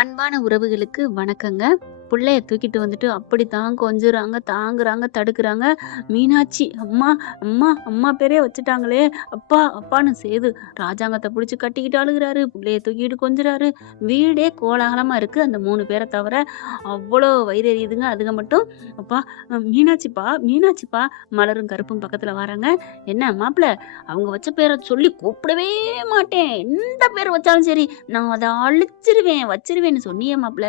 அன்பான உறவுகளுக்கு வணக்கங்க. புள்ளைய தூக்கிட்டு வந்துட்டு அப்படித்தான் கொஞ்சுறாங்க, தாங்குறாங்க, தடுக்குறாங்க. மீனாட்சி அம்மா, அம்மா, அம்மா பேரே வச்சுட்டாங்களே! அப்பா, அப்பான்னு சேது ராஜாங்கத்த புடிச்சு கட்டிக்கிட்டு அழுகுறாரு. புள்ளைய தூக்கிட்டு கொஞ்சுறாரு. வீடே கோலாகலமா இருக்கு. அந்த 3 பேர தவிர. அவ்வளோ வயிறு எரியுதுங்க. அதுங்க மட்டும் அப்பா மீனாட்சிப்பா, மீனாட்சிப்பா மலரும் கருப்பும் பக்கத்துல வராங்க. என்ன மாப்பிள, அவங்க வச்ச பேர சொல்லி கூப்பிடவே மாட்டேன். எந்த பேர் வச்சாலும் சரி, நான் அத அழிச்சிருவேன், வச்சிருவேன்னு சொன்னியே மாப்ள.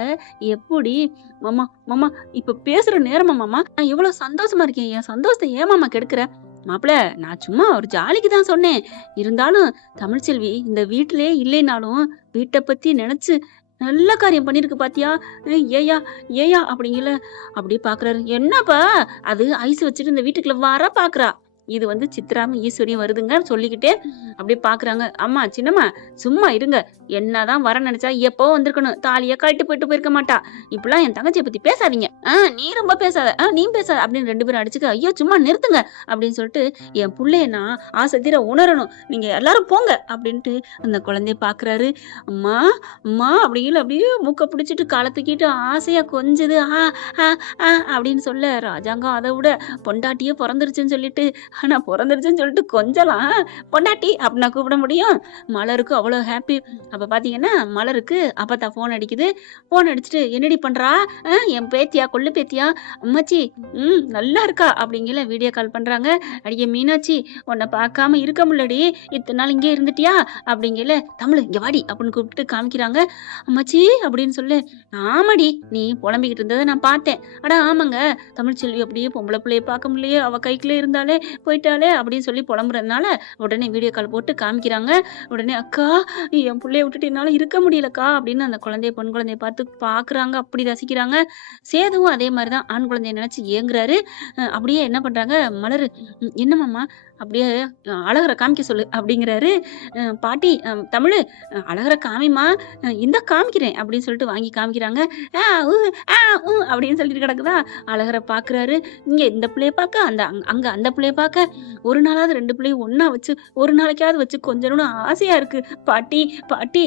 எப்படி? மாமா, மாமா இப்ப பேசுற நேரமா மாமா? நான் எவ்வளோ சந்தோஷமா இருக்கேன். என் சந்தோஷத்த ஏன் மாமா கெடுக்குற? மாப்ள, நான் சும்மா ஒரு ஜாலிக்கு தான் சொன்னேன். இருந்தாலும் தமிழ்ச்செல்வி இந்த வீட்டிலேயே இல்லைனாலும், வீட்ட பத்தி நெனச்சு நல்ல காரியம் பண்ணிருக்கு பாத்தியா? ஏய்யா, ஏய்யா அப்படிங்கல. அப்படியே பாக்குறாரு. என்னப்பா? அது ஐஸ் வச்சுட்டு இந்த வீட்டுக்குள்ள வர பாக்குறா. இது வந்து சித்ராவும் ஈஸ்வரியும் வருதுங்க சொல்லிக்கிட்டே அப்படியே பாக்குறாங்க. அம்மா, சின்னம்மா சும்மா இருங்க. என்னதான் வர நினைச்சா எப்போ வந்திருக்கணும். தாலிய கழட்டி போயிருக்க மாட்டா. இப்படிலாம் என் தங்கச்சியை பத்தி பேசாதீங்க. நீ ரொம்ப பேசாத, நீ பேசாத அப்படின்னு 2 பேரும் அடிச்சுக்க. ஐயோ சும்மா நிறுத்துங்க அப்படின்னு சொல்லிட்டு, என் புள்ளைய நான் ஆசை தீர உணரணும். நீங்க எல்லாரும் போங்க அப்படின்ட்டு அந்த குழந்தைய பாக்குறாரு. அம்மா, அம்மா அப்படிங்கிற அப்படியே மூக்க பிடிச்சிட்டு காலை தூக்கிட்டு ஆசையா கொஞ்சுது. அப்படின்னு சொல்ல ராஜாங்கம் அதை விட பொண்டாட்டியே பிறந்துருச்சுன்னு சொல்லிட்டு, ஆனா பொறந்துருச்சுன்னு சொல்லிட்டு கொஞ்சலாம் பொண்டாட்டி அப்படின்னா கூப்பிட முடியும். மலருக்கு அவ்வளோ ஹாப்பி. அப்ப பாத்தீங்கன்னா மலருக்கு அப்பத்தா போன் அடிக்குது. போன் அடிச்சுட்டு என்னடி பண்றா? என் பேத்தியா, கொள்ளு பேத்தியா? அம்மாச்சி நல்லா இருக்கா அப்படிங்கல வீடியோ கால் பண்றாங்க. அடியே மீனாட்சி, உன்னை பார்க்காம இருக்க முடியலடி. இத்தனை நாள் இங்கே இருந்துட்டியா அப்படிங்கல. தமிழ் இங்க வாடி அப்படின்னு கூப்பிட்டு காமிக்கிறாங்க. அம்மாச்சி அப்படின்னு சொல்லு. ஆமாடி, நீ புலம்பிக்கிட்டு இருந்ததை நான் பார்த்தேன். அடா ஆமாங்க, தமிழ்ச்செல்வி அப்படியே பொம்பளை பிள்ளைய பார்க்க முடியலையே, அவ கைக்குள்ளே இருந்தாலே போயிட்டாலே அப்படின்னு சொல்லி புலம்புறதுனால உடனே வீடியோ கால் போட்டு காமிக்கிறாங்க. உடனே அக்கா, என் பிள்ளைய விட்டுட்டு என்னால இருக்க முடியலக்கா அப்படின்னு அந்த குழந்தைய, பொன் குழந்தைய பார்த்து பாக்குறாங்க. அப்படி ரசிக்கிறாங்க. சேதுவும் அதே மாதிரிதான் ஆண் குழந்தைய நினைச்சு ஏங்குறாரு. அப்படியே என்ன பண்றாங்க, மலரு என்னமாம்மா அப்படியே அழகரை காமிக்க சொல்லு அப்படிங்கிறாரு. பாட்டி, தமிழ் அழகரை காமிமா, இந்த காமிக்கிறேன் அப்படின்னு சொல்லிட்டு வாங்கி காமிக்கிறாங்க. அப்படின்னு சொல்லிட்டு கிடக்குதா. அழகரை பாக்குறாரு. இங்க இந்த பிள்ளைய பார்க்க, அங்க அந்த பிள்ளைய பார்க்க, ஒரு நாளாவது 2 பிள்ளையும் ஒன்னா வச்சு ஒரு நாளைக்காவது வச்சு கொஞ்சணும்னு ஆசையா இருக்கு. பாட்டி, பாட்டி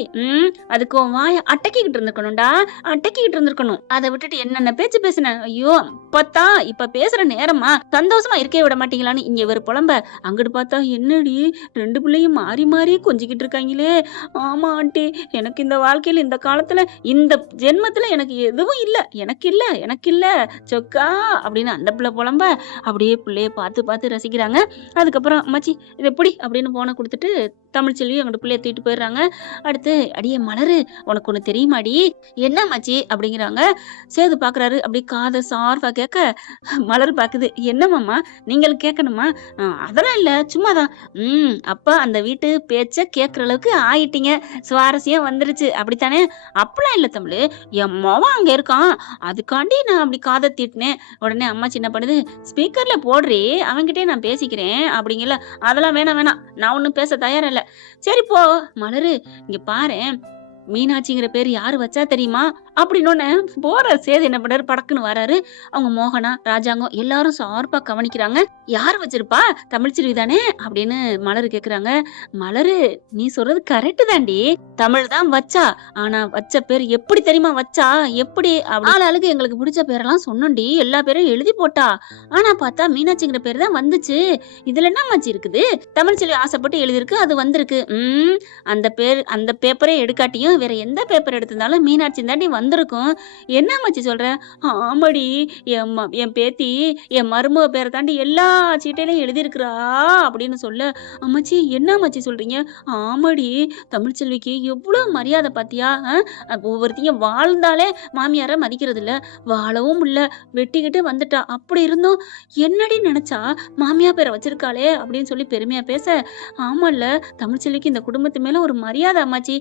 அதுக்கு வாய அடக்கிக்கிட்டு இருந்திருக்கணும்டா, அடக்கிக்கிட்டு இருந்திருக்கணும். அதை விட்டுட்டு என்னென்ன பேச்சு பேசுன. ஐயோ அப்பத்தா, இப்ப பேசுற நேரமா? சந்தோஷமா இருக்கே விட மாட்டீங்களான்னு இங்க ஒரு புலம்ப. அங்கிட்டு பார்த்தா என்னடி 2 பிள்ளையும் மாறி மாறி கொஞ்சிக்கிட்டு இருக்காங்களே. ஆமா ஆண்டி, எனக்கு இந்த வாழ்க்கையில, இந்த காலத்துல, இந்த ஜென்மத்துல எனக்கு எதுவும் இல்ல, எனக்கு இல்ல, எனக்கு இல்ல சொக்கா அப்படின்னு அந்த பிள்ளை புலம்ப. அப்படியே பிள்ளைய பார்த்து பார்த்து ரசிக்கிறாங்க. அதுக்கப்புறம் அம்மாச்சி இது எப்படி அப்படின்னு போனை கொடுத்துட்டு தமிழ்ச்செல்வி அங்கிட்டு பிள்ளைய தூக்கிட்டு போயிடுறாங்க. அடுத்து அடியே மலரு, உனக்கு ஒண்ணு தெரியுமாடி? என்ன மச்சி அப்படிங்கிறாங்க. சேது பாக்குறாரு. அப்படி காதை சார்பா கேட்க மலர் பாக்குது. என்னமாம்மா நீங்கள் கேட்கணுமா? அதெல்லாம் இல்ல, சும்மாதான். அப்ப அந்த வீட்டு பேச்ச கேட்கற அளவுக்கு ஆயிட்டீங்க, சுவாரஸ்யம் வந்துருச்சு அப்படித்தானே? அப்பெல்லாம் இல்ல தமிழ், என் மவன் அங்க இருக்கான், அதுக்காண்டி நான் அப்படி காதை தீட்டினேன். உடனே அம்மாச்சி என்ன பண்ணுது, ஸ்பீக்கர்ல போடுறே, அவன்கிட்டே நான் பேசிக்கிறேன் அப்படிங்கல. அதெல்லாம் வேணாம் வேணாம், நான் ஒன்னும் பேச தயாரா இல்ல. சரி போ மலரு, இங்க பாரேன், மீனாட்சிங்கிற பேர் யாரு வச்சா தெரியுமா அப்படின்னு போற. சேது என்ன பண்றாரு, படக்குன்னு வராரு. அவங்க மோகனா, ராஜாங்கம் எல்லாரும் சார்பா கவனிக்கிறாங்க. யார் வச்சிருப்பா? தமிழ்ச்செல்வி தானே அப்படின்னு மலரு கேக்குறாங்க. மலரு, நீ சொல்றது கரெக்ட் தாண்டி, தமிழ் தான் வச்சா. ஆனா வச்ச பேர் எப்படி தெரியுமா வச்சா? எப்படி? ஆளுக்கு எங்களுக்கு பிடிச்ச பேரெல்லாம் சொன்னோண்டி, எல்லா பேரும் எழுதி போட்டா. ஆனா பார்த்தா மீனாட்சிங்கிற பேர் தான் வந்துச்சு. இதுல என்ன மச்சி இருக்குது? தமிழ்ச்செல்வி ஆசைப்பட்டு எழுதிருக்கு, அது வந்திருக்கு. அந்த பேர், அந்த பேப்பரே எடுக்காட்டியும் வேற எந்த பேப்பர் எடுத்திருந்தாலும் மீனாட்சி தாண்டி வந்திருக்கும். என்ன மச்சி சொல்ற? ஆமாடி, என் பேத்தி என் மருமக பேரை தாண்டி எல்லா சீட்டையிலையும் எழுதியிருக்கிறா அப்படின்னு சொல்ல. அம்மாச்சி என்ன மச்சி சொல்றீங்க? ஆமாடி, தமிழ்ச்செல்விக்கு எவ்வளவு மரியாதை பாத்தியா? ஒவ்வொருத்தையும் வாழ்ந்தாலே மாமியார மதிக்கிறது இல்ல, வாழவும் இல்ல, வெட்டிக்கிட்டு வந்துட்டா. அப்படி இருந்தோம் என்னடி நினைச்சா மாமியா பேரை வச்சிருக்காளே அப்படின்னு சொல்லி பெருமையா பேச. ஆமால்ல, தமிழ்ச்செல்விக்கு இந்த குடும்பத்து மேல ஒரு மரியாதை அம்மாச்சி.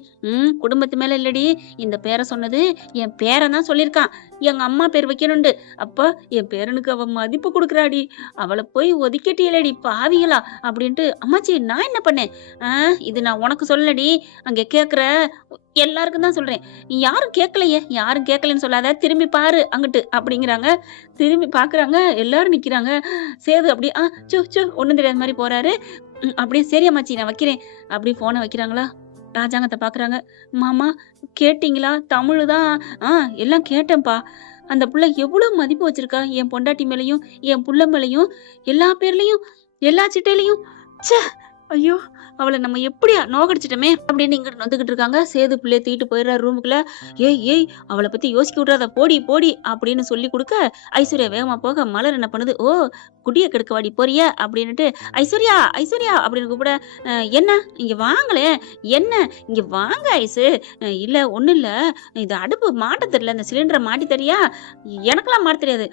குடும்பத்து மேல இல்லடி, இந்த பேரை சொன்னது என் பேரன் தான் சொல்லியிருக்கான், எங்க அம்மா பேர் வைக்கணுண்டு. அப்ப என் பேரனுக்கு அவ மதிப்பு கொடுக்குறாடி, அவளை போய் ஒதுக்கிட்டியலடி பாவிகளா அப்படின்ட்டு. அம்மாச்சி நான் என்ன பண்ணேன்? இது நான் உனக்கு சொல்லடி, அங்க கேக்குற எல்லாருக்கும் தான் சொல்றேன். யாரும் கேட்கலையே, யாரும் கேட்கலன்னு சொல்லாத, திரும்பி பாரு அங்கிட்டு அப்படிங்கிறாங்க. திரும்பி பாக்குறாங்க, எல்லாரும் நிக்கிறாங்க. சேது அப்படி ஒண்ணும் தெரியாத மாதிரி போறாரு. அப்படியே சரி அம்மாச்சி நான் வைக்கிறேன் அப்படி போனை வைக்கிறாங்களா. ராஜாங்கத்தை பாக்குறாங்க. மாமா கேட்டீங்களா? தமிழ் தான். எல்லாம் கேட்டேன்ப்பா. அந்த புள்ள எவ்வளவு மதிப்பு வச்சிருக்கா என் பொண்டாட்டி மேலயும் என் புள்ள மேலயும், எல்லா பேர்லயும், எல்லா சிட்டையிலயும். ச்சே! ஐயோ! அவள நம்ம எப்படி நோகடிச்சிட்டோமே அப்படின்னு இங்கிட்டு வந்துகிட்டு இருக்காங்க. சேது புள்ளைய தூக்கிட்டு போயிடுறாரு ரூமுக்குள்ள. ஏய் ஏய் அவளை பத்தி யோசிக்க விட்றாத, போடி போடி அப்படின்னு சொல்லி கொடுக்க, ஐஸ்வர்யா வேகமா போக மலர் என்ன பண்ணுது, ஓ குடிய கெடுக்க வாடி போறிய அப்படின்னுட்டு, ஐஸ்வர்யா ஐஸ்வர்யா அப்படின்னு கூப்பிட, என்ன இங்க வாங்களே, என்ன இங்க வாங்க ஐசு, இல்ல ஒண்ணும் இல்ல, இது அடுப்பு மாட்ட தெரியல, இந்த சிலிண்டரை மாட்டி தரியா, எனக்கெல்லாம் மாட்ட தெரியாது,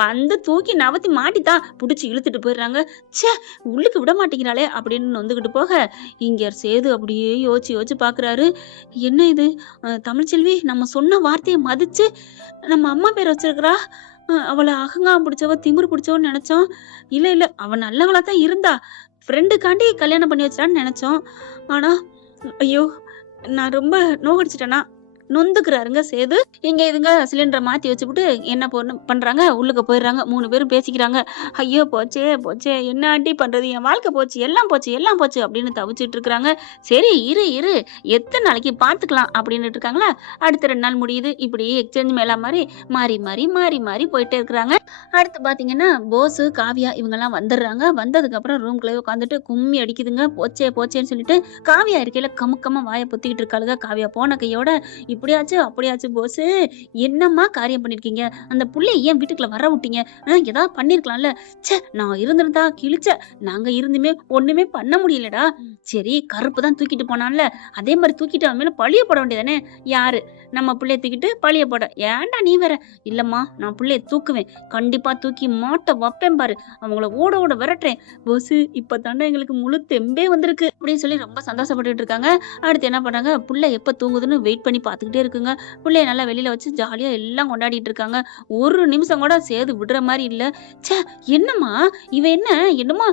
வந்து தூக்கி நவத்தி மாட்டித்தா, புடிச்சு இழுத்துட்டு போயிடுறாங்க. ச்சே உள்ளுக்கு விட மாட்டேங்கிறாளே அப்படின்னு வந்துகிட்டு போக, இங்க சேது அப்படியே யோசிச்சு யோசிச்சு பாக்குறாரு. என்ன இது, தமிழ்ச்செல்வி நம்ம சொன்ன வார்த்தையை மதிச்சு நம்ம அம்மா பேர் வச்சிருக்கிறா. அவளை அகங்காரம் பிடிச்சவ, திமிரு பிடிச்சவன்னு நினைச்சோம். இல்ல இல்ல அவ நல்லவளா தான் இருந்தா, ஃப்ரெண்டுக்காண்டி கல்யாணம் பண்ணி வச்சான்னு நினைச்சோம். ஆனா ஐயோ நான் ரொம்ப நோகடிச்சிட்டேனா நொந்துக்கிறாருங்க சேது. இங்க இதுங்க சிலிண்டரை மாத்தி வச்சுக்கிட்டு என்ன பண்றாங்க, உள்ளுக்க போயிடுறாங்க. 3 பேரும் பேசிக்கிறாங்க. ஐயோ போச்சே போச்சே, என்ன ஆண்டி பண்றது, என் வாழ்க்கை போச்சு, எல்லாம் போச்சு எல்லாம் போச்சு அப்படின்னு தவிச்சிட்டு இருக்கிறாங்க. சரி இரு இரு, எத்தனை நாளைக்கு பாத்துக்கலாம் அப்படின்னு இருக்காங்களா. அடுத்த 2 நாள் முடியுது. இப்படி எக்ஸ்சேஞ்ச் மேலா மாதிரி மாறி மாறி மாறி மாறி போயிட்டே இருக்கிறாங்க. அடுத்து பாத்தீங்கன்னா போஸ் காவியா இவங்க எல்லாம் வந்துடுறாங்க. வந்ததுக்கு அப்புறம் ரூம்குள்ளே உட்காந்துட்டு கும்மி அடிக்குதுங்க. போச்சே போச்சேன்னு சொல்லிட்டு காவியா இருக்கையில கமுக்கமா வாயை பொத்திக்கிட்டு இருக்காளுங்க. காவியா போன கையோட, இப்படியாச்சு அப்படியாச்சு போஸ், என்னம்மா காரியம் பண்ணிருக்கீங்க, அந்த புள்ளைய ஏன் வீட்டுக்குள்ள வர விட்டீங்க, ஏதாவது பண்ணிருக்கலாம்ல, ச்சே நான் இருந்திருந்தா கிழிச்ச, நாங்க இருந்துமே ஒண்ணுமே பண்ண முடியலடா. சரி கருப்பு தான் தூக்கிட்டு போனான்ல, அதே மாதிரி தூக்கிட்டு அவன் மேல பழிய போட வேண்டியதானே. யாரு நம்ம புள்ளைய தூக்கிட்டு பழிய போட, ஏன்டா நீ வேற. இல்லம்மா நான் புள்ளைய தூக்குவேன், கண்டிப்பா தூக்கி மாட்ட வைப்பேன் பாரு, அவங்கள ஓட ஓட விரட்டுறேன் போஸ், இப்பதானே எங்களுக்கு முழு தெம்பே வந்திருக்கு அப்படின்னு சொல்லி ரொம்ப சந்தோஷப்பட்டுட்டு இருக்காங்க. அடுத்து என்ன பண்ணாங்க, புள்ள எப்ப தூங்குதுன்னு வெயிட் பண்ணி பாத்துக்கிட்டே இருக்குங்க. புள்ளைய நல்லா வெளியில வச்சு ஜாலியா எல்லாம் கொண்டாடிட்டு இருக்காங்க. ஒரு நிமிஷம் கூட சேது விடுற மாதிரி இல்ல. ச்சே என்னம்மா இவன் என்ன என்னமோ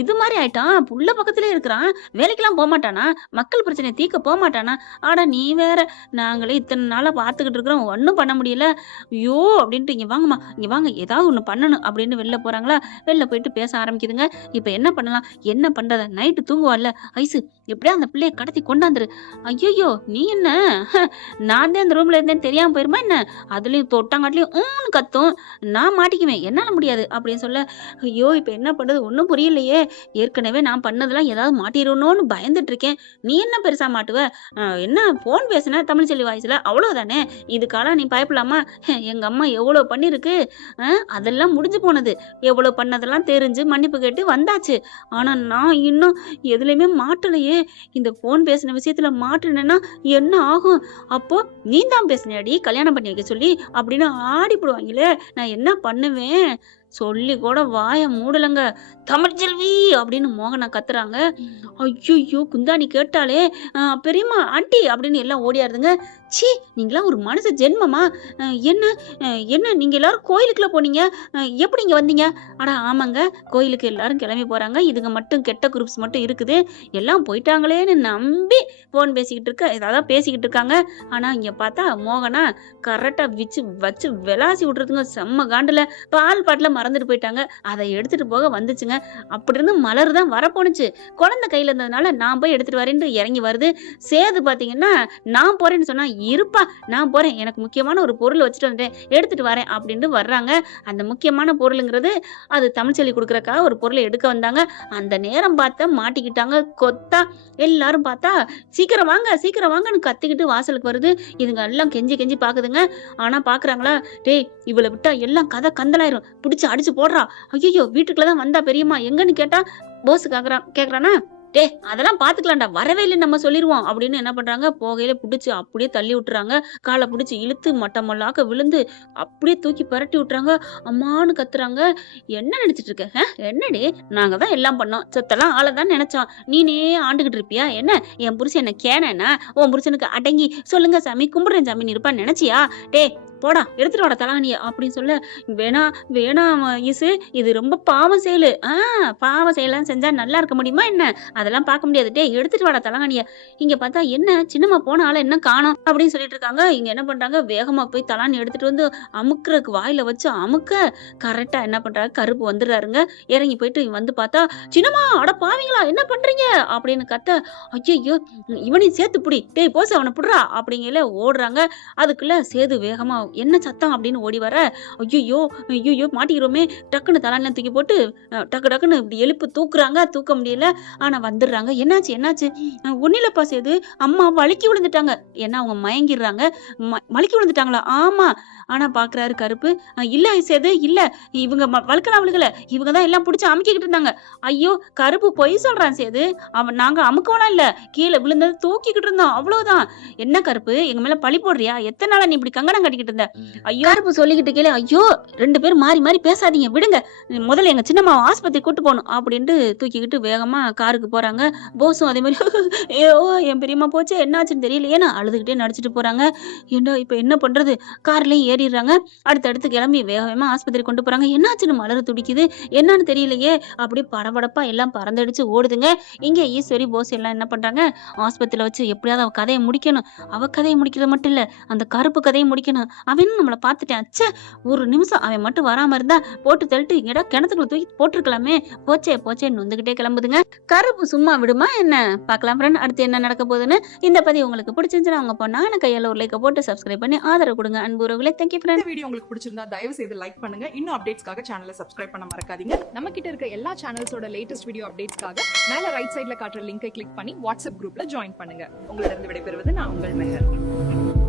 இது மாதிரி ஆயிட்டான், புள்ள பக்கத்திலே இருக்கிறான், வேலைக்கெல்லாம் போக மாட்டானா, மக்கள் பிரச்சனை தீர்க்க போக மாட்டானா. ஆனா நீ வேற, நாங்களே இத்தனை நாளா பாத்துக்கிட்டு இருக்கிறோம், ஒன்னும் பண்ண முடியல, ஐயோ அப்படின்ட்டு, இங்க வாங்கம்மா இங்க வாங்க, ஏதாவது ஒண்ணு பண்ணணும் அப்படின்னு வெளில போறாங்களா. வெளில போயிட்டு பேச ஆரம்பிக்குதுங்க. இப்ப என்ன பண்ணலாம், என்ன பண்றத, நைட்டு தூங்குவாள்ல ஐசு, எப்படியா அந்த பிள்ளைய கடத்தி கொண்டாந்துரு. ஐயோ நீ என்ன, நான் தான் அந்த ரூம்ல இருந்தேன்னு தெரியாம போயிருமா என்ன, அதுலயும் தொட்டாங்காட்டிலையும் கத்தும், நான் மாட்டிக்குவேன், என்னால முடியாது அப்படின்னு சொல்ல, ஐயோ இப்ப என்ன பண்றது ஒன்னும் புரியலையே, ஏற்கனவே நான் பண்ணதெல்லாம் ஏதாவது மாட்டிடணும்னு பயந்துட்டு இருக்கேன், நீ என்ன பெருசா மாட்டுவ, என்ன போன் பேசுன தமிழ்ச்செல்வி வாய்ஸ்ல, அவ்வளவுதானே, இதுக்காக நீ பயப்படலாமா, எங்க அம்மா எவ்வளவு பண்ணிருக்கு, அதெல்லாம் முடிஞ்சு போனது, எவ்வளவு பண்ணதெல்லாம் தெரிஞ்சு மன்னிப்பு கேட்டு வந்தாச்சு, ஆனா நான் இன்னும் எதுலையுமே மாட்டலையே, இந்த போன் பேசின விஷயத்துல மாட்டுனேன்னா என்ன ஆகும், அப்போ நீ தான் பேசினியாடி கல்யாணம் பண்ணி வைக்க சொல்லி அப்படின்னு ஆடி போடுவாங்களே, நான் என்ன பண்ணுவேன், சொல்லி கூட வாய மூடலங்க. தமிழ்ச்செல்வி அப்படின்னு மோகனா கத்துறாங்க. ஐயோ குந்தாணி கேட்டாலே பெரியம்மா ஆண்டி அப்படின்னு எல்லாம் ஓடியாருதுங்க. சீ நீங்களாம் ஒரு மனுஷ ஜென்மமா, என்ன என்ன நீங்க எல்லாரும் கோயிலுக்குள்ள போனீங்க, எப்படி இங்க வந்தீங்க. ஆனா ஆமாங்க, கோயிலுக்கு எல்லாரும் கிளம்பி போறாங்க, இதுங்க மட்டும் கெட்ட குரூப்ஸ் மட்டும் இருக்குது, எல்லாம் போயிட்டாங்களேன்னு நம்பி போன் பேசிக்கிட்டு இருக்க ஏதாவது பேசிக்கிட்டு இருக்காங்க. ஆனா இங்க பார்த்தா மோகனா கரெக்டா வச்சு விளாசி விட்டுறதுங்க. செம்ம காண்டுல பால் பாட்டில மறந்துட்டு போயிட்டாங்க, அதை எடுத்துட்டு போக வந்துச்சுங்க. அப்படி இருந்து மலர் தான் வரப்போனுச்சு, குழந்தை கையில இருந்ததுனால நான் போய் எடுத்துட்டு வரேன்னு இறங்கி வருது. சேது பாத்தீங்கன்னா நான் போறேன்னு சொன்னா, இருப்பா நான் போறேன், எனக்கு முக்கியமான ஒரு பொருள் வச்சுட்டு வந்துட்டேன் எடுத்துட்டு வரேன் அப்படின்ட்டு வர்றாங்க. அந்த முக்கியமான பொருளுங்கிறது அது தமிழ்ச்செல்வி கொடுக்கறக்காக ஒரு பொருளை எடுக்க வந்தாங்க. அந்த நேரம் பார்த்தா மாட்டிக்கிட்டாங்க கொத்தா. எல்லாரும் பார்த்தா சீக்கிரம் வாங்கன்னு கத்திக்கிட்டு வாசலுக்கு வருது. இதுங்க எல்லாம் கெஞ்சி கெஞ்சி பாக்குதுங்க. ஆனா பாக்குறாங்களா, டேய் இவளை விட்டா எல்லாம் கதை கந்தலாயிரும், பிடிச்சு அடிச்சு போடுறா. ஐயோ வீட்டுக்குள்ளதான் வந்தா பெரியம்மா எங்கன்னு கேட்டா போஸ் கேக்குறானா, டே அதெல்லாம் பாத்துக்கலாம்டா, வரவே இல்லை நம்ம சொல்லிடுவோம் அப்படின்னு என்ன பண்றாங்க, போகையில பிடிச்சி அப்படியே தள்ளி விட்டுறாங்க. காலை பிடிச்சி இழுத்து மொல்லாக்க விழுந்து அப்படியே தூக்கி பரட்டி விட்டுறாங்க. அம்மானு கத்துறாங்க. என்ன நினைச்சிட்டு இருக்க, என்னடி, நாங்க தான் எல்லாம் பண்ணோம், செத்தெல்லாம் ஆளதான் நினைச்சோம், நீனே ஆண்டுகிட்டு இருப்பியா என்ன, என் புருஷன் என்ன கேனா, உன் புருஷனுக்கு அடங்கி சொல்லுங்க சாமி கும்பிடுறேன் சாமின்னு இருப்பான்னு நினைச்சியா, டே போடா எடுத்துட்டு வாடா தலானிய அப்படின்னு சொல்ல, வேணாம் வேணாம் ஈசு, இது ரொம்ப பாவம் செயலு. பாவம் செயலாம் செஞ்சா நல்லா இருக்க முடியுமா என்ன? அதெல்லாம் பார்க்க முடியாது. டேய் எடுத்துட்டு வாடா தலகாணிய. இங்க பார்த்தா என்ன சின்னம்மா போன ஆள இன்னும் காணோம் அப்படின்னு சொல்லிட்டு இருக்காங்க. இங்க என்ன பண்றாங்க, வேகமா போய் தலாணி எடுத்துட்டு வந்து அமுக்குறதுக்கு வாயில வச்சு அமுக்க, கரெக்ட்டா என்ன பண்றாரு, கருப்பு வந்துடுறாருங்க. இறங்கி போயிட்டு வந்து பார்த்தா, "சின்னம்மா அட பாவிங்களா என்ன பண்றீங்க?" அப்படின்னு கத்த, ஐயையோ! இவனையும் சேர்த்து புடி. டேய் போஸ் அவன புட்றா அப்படிங்கையில ஓடுறாங்க. அதுக்குள்ள சேது வேகமா என்ன சத்தம் அப்படின்னு ஓடி வர, ஐயையோ! ஐயையோ! மாட்டிக்கிறோமே! டக்குன்னு தலாணிலாம் தூக்கி போட்டு டக்கு டக்குன்னு இப்படி எழுப்பி தூக்குறாங்க. தூக்க முடியல. ஆனா வந்துடுறாங்க. என்னாச்சு என்னாச்சு? ஒண்ணும் இல்லப்பா சேது. அம்மா வழுக்கி விழுந்துட்டாங்க. ஏன்னா அவங்க மயங்கிடுறாங்க. வழுக்கி விழுந்துட்டாங்களா? ஆமா. ஆனா பார்க்குறாரு கருப்பு. இல்ல சேது இல்ல. இவங்க வழுக்கலாம் விழுகல. இவங்க தான் எல்லாம் புடிச்சு அமுக்கிக்கிட்டு இருந்தாங்க. ஐயோ! கருப்பு பொய் சொல்றான் சேது. நாங்க அமுக்கவலாம் இல்ல. கீழ விழுந்தது தூக்கிக்கிட்டு இருந்தோம். அவ்வளவுதான். என்ன கருப்பு எங்க மேல பழி போடுறியா? எத்தன நாளா நீ இப்படி கங்கணம் கட்டிக்கிட்டு இருந்த? ஐயோ! கருப்பு சொல்லிக்கிட்டு கீழ ஐயோ! 2 பேரும் மாறி மாறி பேசாதீங்க விடுங்க. முதல்ல எங்க சின்னம்மாவ ஆஸ்பத்திரி கூட்டு போணும் அப்படின்ட்டு தூக்கிக்கிட்டு வேகமா காருக்கு போறாங்க. போஸும் அதே மாதிரி ஐயோ என் பெரியம்மா போச்சே என்னாச்சுன்னு தெரியலையேன்னு அழுதுகிட்டே நடிச்சிட்டு போறாங்க. ஏண்டா இப்ப என்ன பண்றது? கார்லயும் ஏறிடுறாங்க. அடுத்தடுத்து கிளம்பி வேக வேகமா ஆஸ்பத்திரி கொண்டு போறாங்க. என்னாச்சுன்னு மலர் துடிக்குது. என்னன்னு தெரியலையே. அப்படி படபடப்பா எல்லாம் பறந்தடிச்சு ஓடுதுங்க. இங்க ஈஸ்வரி போஸ் எல்லாம் என்ன பண்றாங்க, ஆஸ்பத்திரியில வச்சு எப்படியாவது அவ கதையை முடிக்கணும். அவ கதையை முடிக்கிறது மட்டும் இல்ல, அந்த கருப்பு கதையை முடிக்கணும். அவன் நம்மள பார்த்துட்டான். ச்சே, ஒரு நிமிஷம் அவன் மட்டும் வராம இருந்தா போட்டு தள்ளிட்டு எங்கடா கிணத்துக்குள்ள தூக்கி போட்டிருக்கலாமே. போச்சே போச்சேன்னு வந்துகிட்டே கிளம்புதுங்க. கருப்பு சும்மா விடுமா என்ன? பார்க்கலாம் ஃப்ரெண்ட் அடுத்து என்ன நடக்க போகுதுன்னு. இந்த பதிவு உங்களுக்கு பிடிச்சிருந்துச்சுன்னா உங்க பொண்ணான கையால ஒரு லைக்கை போட்டு சப்ஸ்கிரைப் பண்ணி ஆதரவு கொடுங்க. அன்பு உறவுகளே, தேங்க்யூ ஃப்ரெண்ட். இந்த வீடியோ உங்களுக்கு பிடிச்சிருந்தா தயவு செய்து லைக் பண்ணுங்க. இன்னும் அப்டேட்ஸ்க்காக சேனலை சப்ஸ்கிரைப் பண்ண மறக்காதீங்க. நம்ம கிட்ட இருக்க எல்லா சேனல்ஸோட லேட்டஸ்ட் வீடியோ அப்டேட்ஸ்க்காக மேல ரைட் சைடுல காட்டுற லிங்கை கிளிக் பண்ணி வாட்ஸ்அப் குரூப்ல ஜாயின் பண்ணுங்க. உங்களிடம் விடைபெறுவது நான் உங்கள் மெஹர்.